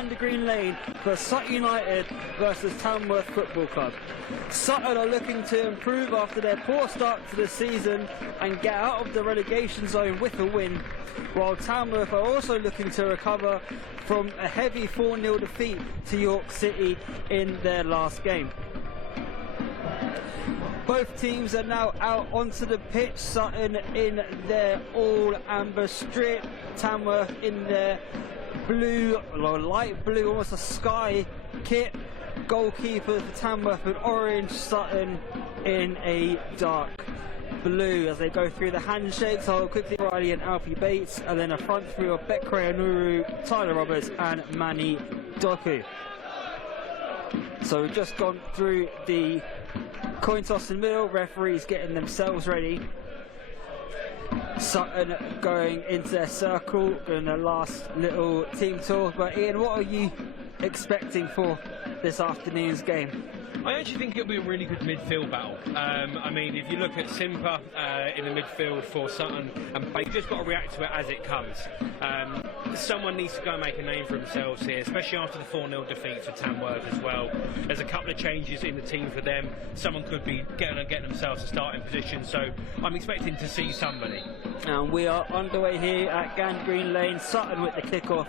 Gander Green Lane for Sutton United versus Tamworth Football Club. Sutton are looking to improve after their poor start to the season and get out of the relegation zone with a win, while Tamworth are also looking to recover from a heavy 4-0 defeat to York City in their last game. Both teams are now out onto the pitch. Sutton in their all amber strip, Tamworth in their blue, or light blue, almost a sky kit. Goalkeeper for Tamworth in orange, Sutton in a dark blue. As they go through the handshakes, I'll quickly Riley and Alfie Bates, and then a front three of Bekre Anuru, Tyler Roberts and Manny Doku. So we've just gone through the coin toss in the middle, referees getting themselves ready. Sutton going into their circle, doing their last little team tour. But Ian, what are you expecting for this afternoon's game? I actually think it'll be a really good midfield battle. I mean, if you look at Simper in the midfield for Sutton, and you've just got to react to it as it comes. Someone needs to go and make a name for themselves here, especially after the 4-0 defeat for Tamworth as well. There's a couple of changes in the team for them. Someone could be getting themselves a starting position, so I'm expecting to see somebody. And we are underway here at Gander Green Lane. Sutton with the kick-off,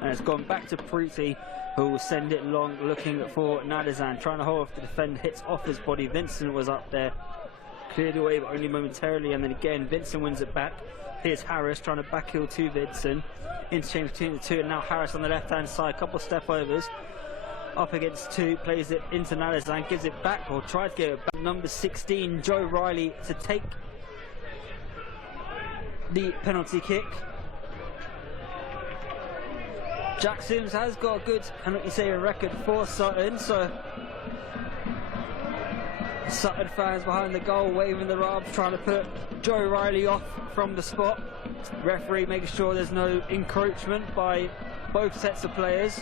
and it's gone back to Pruti, who will send it long, looking for Nadazan, trying to hold off the defender, hits off his body. Vincent was up there, cleared away but only momentarily, and then again Vincent wins it back. Here's Harris trying to backheel to Vincent, interchange between the two, and now Harris on the left hand side, couple of step overs, up against two, plays it into Nadazan, gives it back, or tried to get it back. Number 16 Joe Riley to take the penalty kick. Jack Sims has got a good penalty saving record for Sutton, so Sutton fans behind the goal waving the rubs, trying to put Joe Riley off from the spot. Referee making sure there's no encroachment by both sets of players.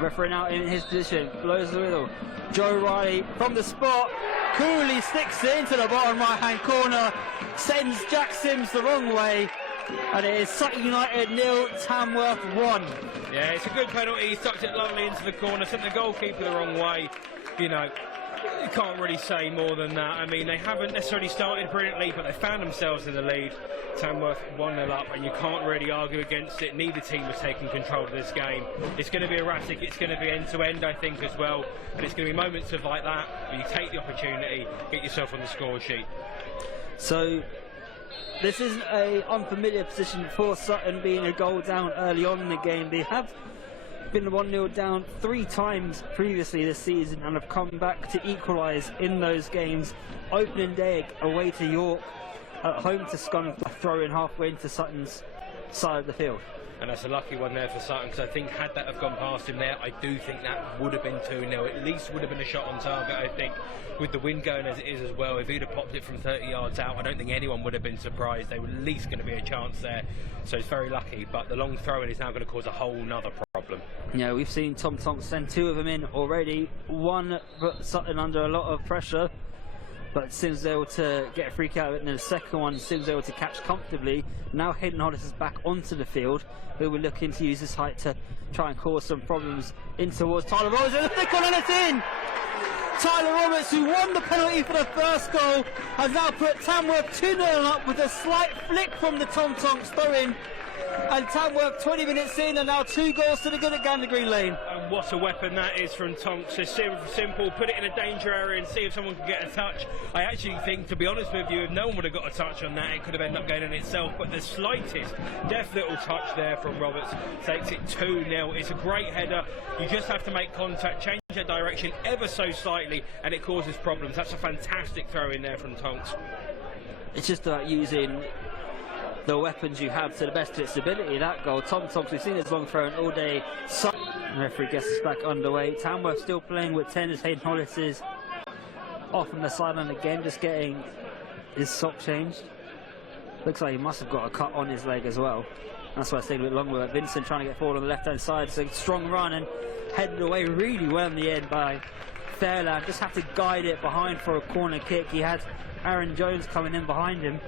Referee now in his position, blows the whistle. Joe Riley from the spot, coolly sticks it into the bottom right hand corner, sends Jack Sims the wrong way. And it is Sutton United 0, Tamworth 1. Yeah, it's a good penalty. He tucked it lovely into the corner, sent the goalkeeper the wrong way. You know, you can't really say more than that. I mean, they haven't necessarily started brilliantly, but they found themselves in the lead. Tamworth 1-0 up, and you can't really argue against it. Neither team was taking control of this game. It's going to be erratic, it's going to be end-to-end, I think, as well. And it's going to be moments of like that where you take the opportunity, get yourself on the score sheet. So this isn't an unfamiliar position for Sutton, being a goal down early on in the game. They have been 1-0 down 3 times previously this season and have come back to equalise in those games. Opening day away to York, at home to Scunthorpe, throw in halfway into Sutton's side of the field. And that's a lucky one there for Sutton, because I think had that have gone past him there, I do think that would have been 2-0. At least would have been a shot on target, I think, with the wind going as it is as well. If he'd have popped it from 30 yards out, I don't think anyone would have been surprised. There was at least going to be a chance there. So it's very lucky, but the long throw-in is now going to cause a whole nother problem. Yeah, we've seen Tom Tonks send 2 of them in already. One put Sutton under a lot of pressure, but Sims able to get a free kick out of it, and then the second one Sims able to catch comfortably. Now Hayden Hollis is back onto the field, who we're looking to use his height to try and cause some problems in towards Tyler Roberts, and a thick one, and it's in! Tyler Roberts, who won the penalty for the first goal, has now put Tamworth 2-0 up with a slight flick from the Tom Tonks throw-in. And Tamworth 20 minutes in, and now 2 goals to the good at Gander Green Lane. And what a weapon that is from Tonks. It's simple, put it in a danger area and see if someone can get a touch. I actually think, to be honest with you, if no one would have got a touch on that, it could have ended up going in itself. But the slightest, deft little touch there from Roberts takes it 2-0. It's a great header. You just have to make contact, change their direction ever so slightly, and it causes problems. That's a fantastic throw in there from Tonks. It's just about using the weapons you have to the best of its ability. That goal, Tom Tonks, we've seen his long throw all day. The referee gets us back underway. Tamworth still playing with 10 as Hayden Hollis is off on the sideline again, just getting his sock changed. Looks like he must have got a cut on his leg as well. That's why it's taking a bit longer. Vincent trying to get forward on the left hand side, so strong run and headed away really well in the end by Fairland. Just had to guide it behind for a corner kick. He had Aaron Jones coming in behind him,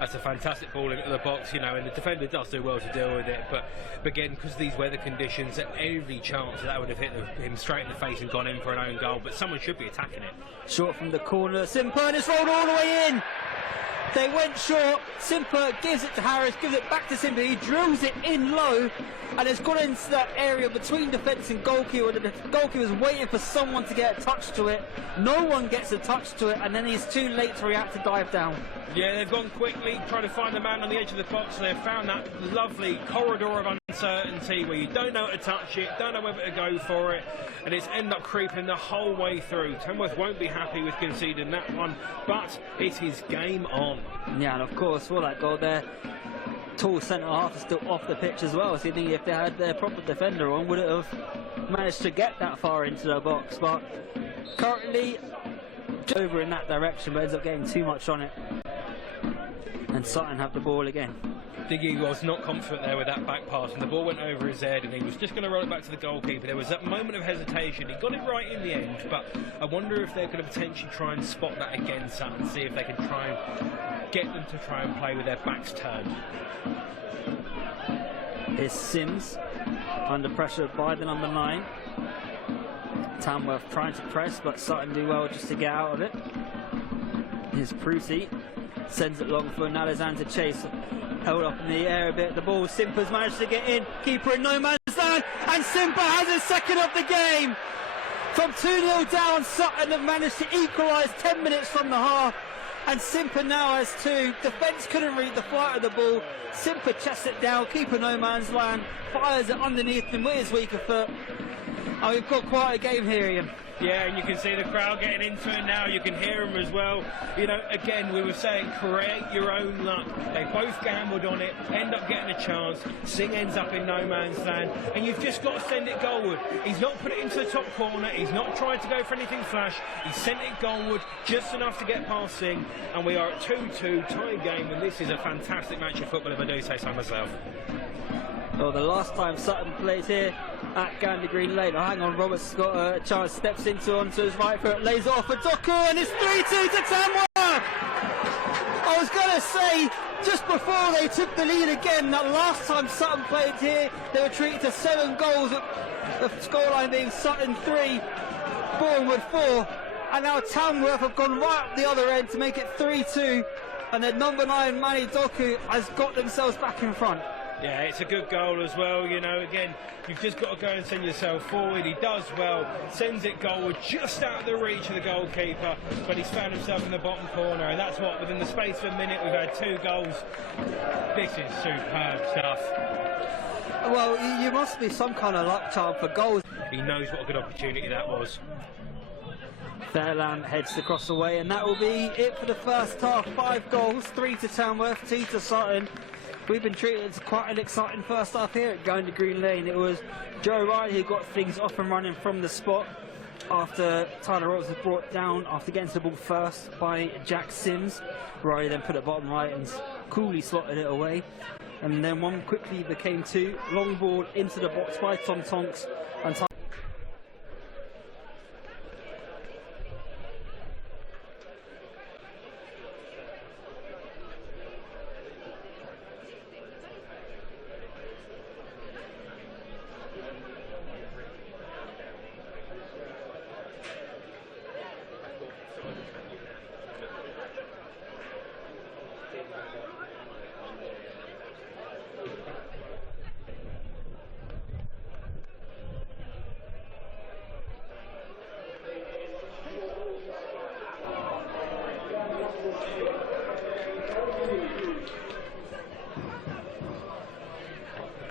That's a fantastic ball into the box, you know, and the defender does do well to deal with it. But again, because of these weather conditions, every chance that would have hit him straight in the face and gone in for an own goal. But someone should be attacking it. Short from the corner, Simper, and it's rolled all the way in. They went short. Simper gives it to Harris, gives it back to Simper. He drills it in low, and it's gone into that area between defence and goalkeeper. The goalkeeper's waiting for someone to get a touch to it. No one gets a touch to it, and then he's too late to react to dive down. Yeah, they've gone quickly, trying to find the man on the edge of the box, and they've found that lovely corridor of uncertainty where you don't know how to touch it, don't know whether to go for it, and it's ended up creeping the whole way through. Tamworth won't be happy with conceding that one, but it is game on. Yeah, and of course, for that goal there, tall centre-half is still off the pitch as well, so you think if they had their proper defender on, would it have managed to get that far into the box, but currently over in that direction, but ends up getting too much on it. And Sutton have the ball again. Diggy was not confident there with that back pass, and the ball went over his head, and he was just going to roll it back to the goalkeeper. There was that moment of hesitation. He got it right in the end, but I wonder if they're going to potentially try and spot that again, Sutton, see if they can try and get them to try and play with their backs turned. Here's Sims under pressure by the number 9. Tamworth trying to press, but Sutton do well just to get out of it. Here's Prusy, sends it long for Nalazan to chase. Held up in the air a bit. The ball, Simper's managed to get in. Keeper in no man's land, and Simper has his second of the game. From 2-0 down, Sutton have managed to equalise 10 minutes from the half, and Simper now has 2. Defence couldn't read the flight of the ball. Simper chests it down, keeper no man's land, fires it underneath him with his weaker foot. Oh, we've got quite a game here, Ian. Yeah, and you can see the crowd getting into it now. You can hear them as well. You know, again, we were saying create your own luck. They both gambled on it, end up getting a chance. Singh ends up in no man's land, and you've just got to send it goalward. He's not put it into the top corner. He's not tried to go for anything flash. He sent it goalward just enough to get past Singh, and we are at 2-2, tie game, and this is a fantastic match of football, if I do say so myself. Well, the last time Sutton played here at Gander Green Lane. Oh, hang on, Roberts got a chance, steps onto his right foot, lays it off for Doku, and it's 3-2 to Tamworth! I was going to say, just before they took the lead again, that last time Sutton played here, they were treated to 7 goals, the scoreline being Sutton 3, Bournemouth 4, and now Tamworth have gone right up the other end to make it 3-2, and then number 9, Manny Doku, has got themselves back in front. Yeah, it's a good goal as well, you know, again, you've just got to go and send yourself forward. He does well, sends it goalward, just out of the reach of the goalkeeper, but he's found himself in the bottom corner, and that's what, within the space of a minute, we've had 2 goals. This is superb stuff. Well, you must be some kind of luck charm for goals. He knows what a good opportunity that was. Fairland heads across the way, and that will be it for the first half. 5 goals, 3 to Tamworth, 2 to Sutton. We've been treated to quite an exciting first half here at Gander Green Lane. It was Joe Riley who got things off and running from the spot after Tyler Roberts was brought down after getting to the ball first by Jack Sims. Riley then put it bottom right and coolly slotted it away. And then 1 quickly became 2. Long ball into the box by Tom Tonks. And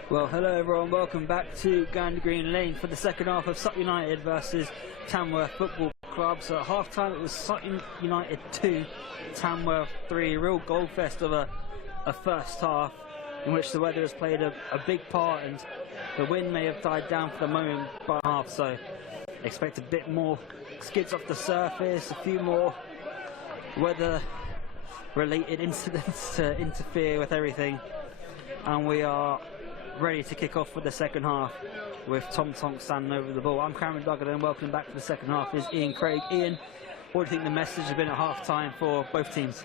well, hello everyone, welcome back to Gander Green Lane for the second half of Sutton United versus Tamworth Football Club. So at half time it was Sutton United 2, Tamworth 3. Real goal fest of a first half in which the weather has played a big part, and the wind may have died down for the moment by half, so expect a bit more skids off the surface, a few more weather related incidents to interfere with everything, and we are ready to kick off for the second half with Tom Tonk standing over the ball. I'm Cameron Duggan and welcome back to the second half is Ian Craig. Ian, what do you think the message has been at half time for both teams?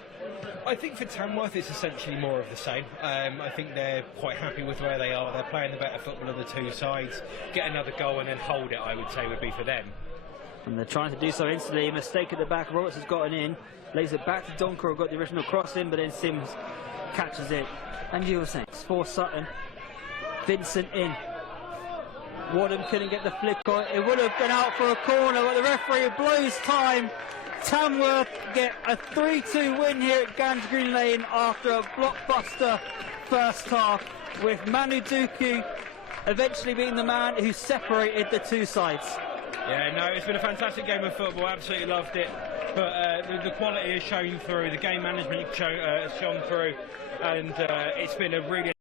I think for Tamworth it's essentially more of the same. I think they're quite happy with where they are. They're playing the better football of the two sides. Get another goal and then hold it, I would say, would be for them. And they're trying to do so instantly. Mistake at the back. Roberts has gotten in. Lays it back to Donker, who got the original cross in, but then Sims catches it. And you were saying, it's for Sutton. Vincent in. Wadham couldn't get the flick on. It would have been out for a corner, but the referee blows time. Tamworth get a 3-2 win here at Gans Green Lane after a blockbuster first half, with Manu Duku eventually being the man who separated the two sides. Yeah, no, it's been a fantastic game of football. Absolutely loved it. But the quality has shown through, the game management has shown through, and it's been a really